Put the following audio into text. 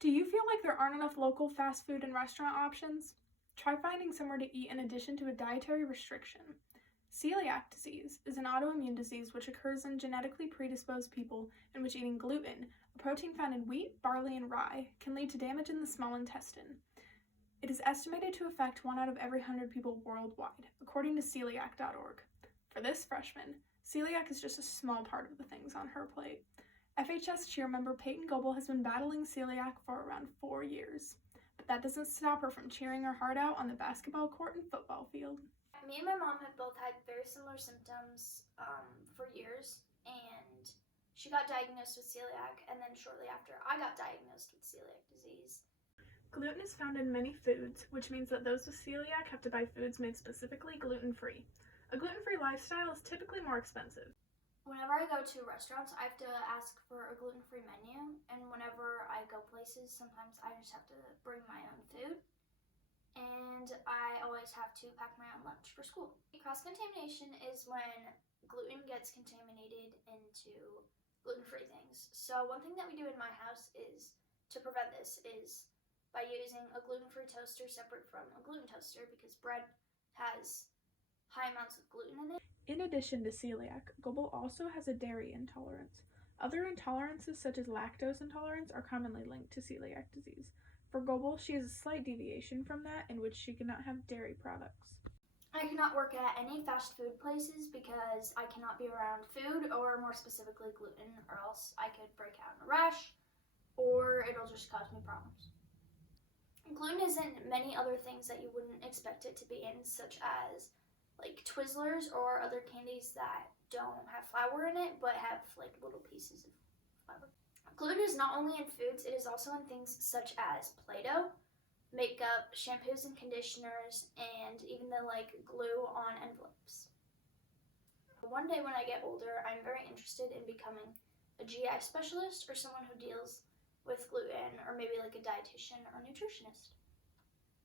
Do you feel like there aren't enough local fast food and restaurant options? Try finding somewhere to eat in addition to a dietary restriction. Celiac disease is an autoimmune disease which occurs in genetically predisposed people in which eating gluten, a protein found in wheat, barley, and rye, can lead to damage in the small intestine. It is estimated to affect 1 out of every 100 people worldwide, according to celiac.org. For this freshman, celiac is just a small part of the things on her plate. FHS cheer member Peyton Goebel has been battling celiac for around 4 years, but that doesn't stop her from cheering her heart out on the basketball court and football field. Me and my mom have both had very similar symptoms for years, and she got diagnosed with celiac, and then shortly after I got diagnosed with celiac disease. Gluten is found in many foods, which means that those with celiac have to buy foods made specifically gluten-free. A gluten-free lifestyle is typically more expensive. Whenever I go to restaurants, I have to ask for a gluten-free menu, and whenever I go places, sometimes I just have to bring my own food, and I always have to pack my own lunch for school. Cross-contamination is when gluten gets contaminated into gluten-free things. So one thing that we do in my house is to prevent this is by using a gluten-free toaster separate from a gluten toaster, because bread has high amounts of gluten in it. In addition to celiac, Goebel also has a dairy intolerance. Other intolerances such as lactose intolerance are commonly linked to celiac disease. For Goebel, she has a slight deviation from that in which she cannot have dairy products. I cannot work at any fast food places because I cannot be around food, or more specifically gluten, or else I could break out in a rash, or it'll just cause me problems. Gluten is in many other things that you wouldn't expect it to be in, such as like Twizzlers or other candies that don't have flour in it but have like little pieces of flour. Gluten is not only in foods, it is also in things such as Play-Doh, makeup, shampoos and conditioners, and even the like glue on envelopes. One day when I get older, I'm very interested in becoming a GI specialist or someone who deals with gluten, or maybe like a dietitian or nutritionist.